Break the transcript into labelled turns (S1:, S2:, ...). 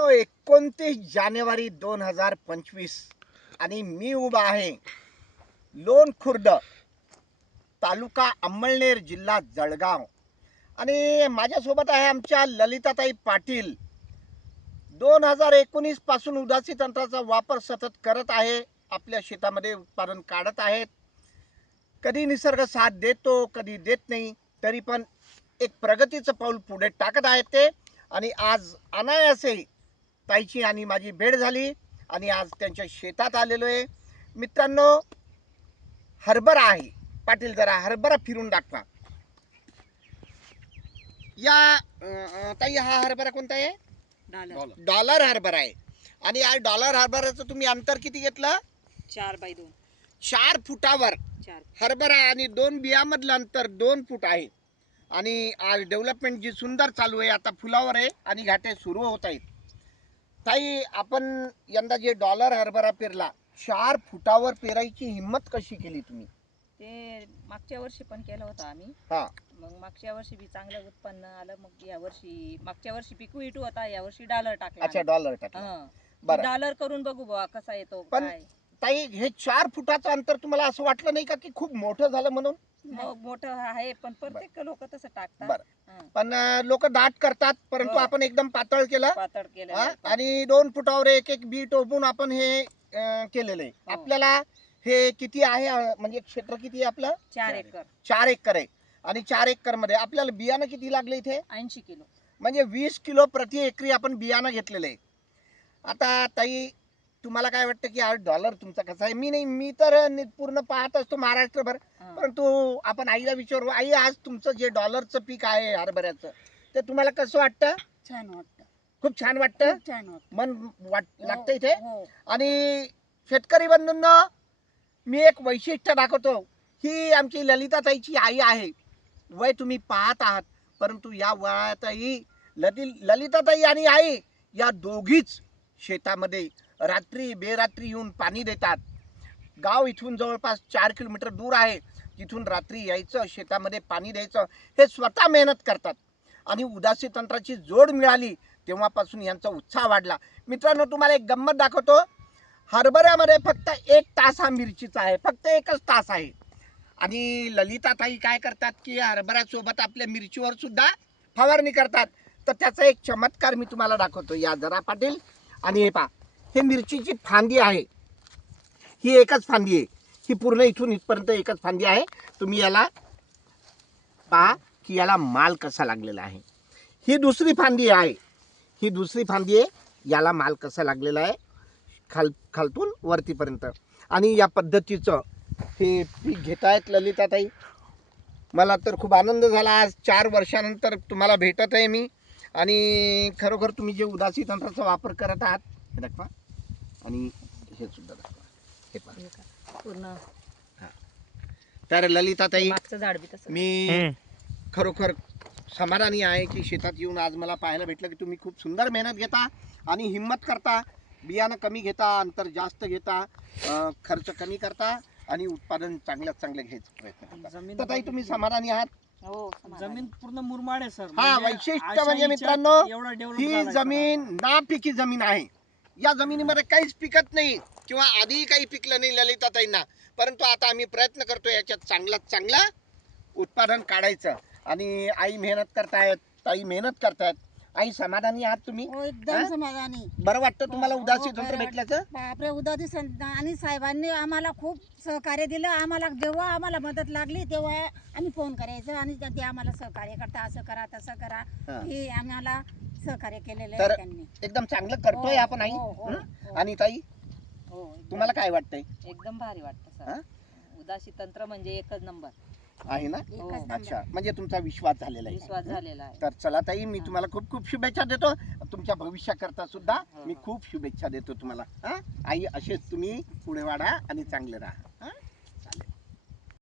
S1: मित्रांनो एकोणतीस जानेवारी दोन हजार पंचवीस आणि मी उभा आहे लोण खुर्द तालुका अंमळनेर जिल्हा जळगाव. आणि माझ्यासोबत आहे आमच्या ललिताताई पाटील. दोन हजार एकोणीसपासून उदासी तंत्राचा वापर सतत करत आहे आपल्या शेतामध्ये उत्पादन काढत आहेत. कधी निसर्ग साथ देतो कधी देत नाही तरी पण एक प्रगतीचं पाऊल पुढे टाकत आहेत ते. आणि आज अनायासे ताईची आणि माझी भेट झाली आणि आज त्यांच्या शेतात आलेलो आहे. मित्रांनो हरभरा आहे. पाटील जरा हरभरा फिरून दाखवा. या ताई हा हरभरा कोणता आहे?
S2: डॉलर
S1: डॉलर हरभरा आहे. आणि या डॉलर हरभऱ्याचं तुम्ही अंतर किती घेतलं?
S2: चार बाय दोन.
S1: चार फुटावर. हरभरा आणि दोन बियामधलं अंतर दोन फूट आहे. आणि आज डेव्हलपमेंट जी सुंदर चालू आहे आता फुलावर आहे आणि घाटे सुरू होत आहेत. ताई आपण यंदा जे डॉलर हरभरा पेरला चार फुटावर पेरायची हिंमत कशी केली तुम्ही?
S2: ते मागच्या वर्षी पण केलं होतं आम्ही.
S1: हा.
S2: मग मागच्या वर्षी बी चांगलं उत्पन्न आलं मग या वर्षी मागच्या वर्षी पिकू इटू होता या वर्षी डॉलर टाकला
S1: अच्छा डॉलर टाकला.
S2: हं.
S1: बरं.
S2: डॉलर करून बघू बुवा कसा येतो
S1: पण-
S2: काय?
S1: ताई हे चार फुटाचं अंतर तुम्हाला असं वाटलं नाही का की खूप मोठं झालं म्हणून?
S2: मग मोठं आहे पण प्रत्येक लोक तसं टाकतात.
S1: बरं.
S2: हं.
S1: पण लोक दाट करतात परंतु
S2: हो.
S1: आपण एकदम पातळ केलं.
S2: पातळ केलं
S1: हा? आणि दोन फुटावर एक एक बी टोपून आपण हे अं, केलेलं आहे.
S2: हो.
S1: आपल्याला हे किती आहे अं, म्हणजे क्षेत्र किती आहे आपलं?
S2: चार एकर.
S1: चार एकर आहे. आणि चार एकरमध्ये आपल्याला बियाणं किती लागलं इथे?
S2: ऐंशी किलो.
S1: म्हणजे वीस किलो प्रति एकरी आपण बियाणं घेतलेलं आहे. आता ताई तुम्हाला काय वाटतं की हा डॉलर तुमचा कसा आहे? मी नाही मी तर नि- पूर्ण पाहत असतो महाराष्ट्रभर.
S2: हं.
S1: परंतु आपण आईला विचारू आई आज तुमचं जे डॉलरचं पीक आहे हरभऱ्याचं ते तुम्हाला कसं वाटतं?
S3: छान वाटतं.
S1: खूप छान वाटतं?
S3: खूप छान वाटतं.
S1: मन वाट लागतं इथे?
S3: हो.
S1: आणि शेतकरी बंधूंना मी एक वैशिष्ट्य दाखवतो. ही आमची ललिताताईची आई आहे. वय तुम्ही पाहत आहात. परंतु या वयातही ललित ललिताताई आणि आई या दोघीच शेतामध्ये रात्री बेरात्री येऊन पाणी देतात. गाव इथून जवळपास चार किलोमीटर दूर आहे. तिथून रात्री यायचं शेतामध्ये पाणी द्यायचं हे स्वतः मेहनत करतात. आणि उदासी तंत्राची जोड मिळाली तेव्हापासून यांचा उत्साह वाढला. मित्रांनो तुम्हाला एक गंमत दाखवतो. हरभऱ्यामध्ये फक्त एक तास हा मिरचीचा आहे. फक्त एकच तास आहे. आणि ललिताताई काय करतात की हरभऱ्यासोबत आपल्या मिरचीवर सुद्धा फवारणी करतात. तर त्याचा एक चमत्कार मी तुम्हाला दाखवतो. या जरा पाटील. आणि हे पा हे मिरचीची फांदी आहे. ही एकच फांदी आहे. ही पूर्ण इथून इथपर्यंत एकच फांदी आहे. तुम्ही याला पहा की याला माल कसा लागलेला आहे. ही दुसरी फांदी आहे. ही दुसरी फांदी आहे. याला माल कसा लागलेला आहे. खाल खालतून वरतीपर्यंत. आणि या पद्धतीचं हे पीक घेत आहेत ललिताताई. मला तर खूप आनंद झाला. आज चार वर्षानंतर तुम्हाला भेटत आहे मी. आणि खरोखर तुम्ही जे उदासी तंत्राचा वापर करत आहात हे दाखवा. आणि हे सुद्धा दाखवा. हे पहा.
S2: पूर्ण
S1: तर ललिताताई
S2: मागचं झाड बी तसं.
S1: मी खरोखर समाधानी आहे की शेतात येऊन आज मला पाहायला भेटलं की तुम्ही खूप सुंदर मेहनत घेता आणि हिंमत करता बियाणं कमी घेता अंतर जास्त घेता अं, खर्च कमी करता आणि उत्पादन चांगल्यात चांगलं घ्यायचा प्रयत्न करता.
S4: जमीन
S1: तर ताई तुम्ही समाधानी आहात?
S2: हो समाधान.
S4: जमीन पूर्ण मुरमाड आहे सर.
S1: हा,
S4: म्हणजे
S1: वैशिष्ट्य
S4: अशा
S1: म्हणजे
S4: हिच्यात
S1: मित्रांनो,
S4: एवढं
S1: ही जमीन नापिकी जमीन आहे. या जमिनीमध्ये काहीच पिकत नाही. किंवा आधीही काही पिकलं नाही ललिताताईंना. परंतु आता आम्ही प्रयत्न करतो याच्यात चांगल्यात चांगलं उत्पादन काढायचं. आणि आई मेहनत करतायत ताई मेहनत करतायत. आई समाधानी आहात तुम्ही?
S3: हो
S1: हा?
S3: एकदम समाधानी.
S1: बरं वाटतं तुम्हाला
S3: हो,
S1: उदासी
S3: हो,
S1: तंत्र
S3: बरं
S1: भेटल्याचं?
S3: बापरे उदादी संत आणि साहेबांनी आम्हाला खूप सहकार्य दिलं. आम्हाला जेव्हा आम्हाला मदत लागली तेव्हा आम्ही फोन करायचं आणि ते ते आम्हाला सहकार्य करता असं करा तसं करा.
S1: हा.
S3: हे आम्हाला सहकार्य केलेलं
S1: तर-
S3: आहे त्यांनी.
S1: एकदम चांगलं करतोय
S3: हो,
S1: आपण आई.
S3: हो, हो,
S1: हं?
S3: हो.
S1: आणि ताई?
S2: हो एकदम-
S1: तुम्हाला काय वाटतंय?
S2: एकदम भारी वाटतं
S1: हा?
S2: सर उदासी तंत्र म्हणजे एकच नंबर.
S1: आहे ना?
S3: एकच
S2: हो.
S3: नंबर.
S1: अच्छा. म्हणजे तुमचा विश्वास झालेला आहे.
S2: विश्वास झालेला आहे.
S1: तर चला ताई मी तुम्हाला खूप खूप शुभेच्छा देतो. तुमच्या भविष्याकरता सुद्धा
S2: हो,
S1: मी. खूप शुभेच्छा देतो तुम्हाला. हा? आई असेच तुम्ही पुढे वाढा आणि चांगले राहा.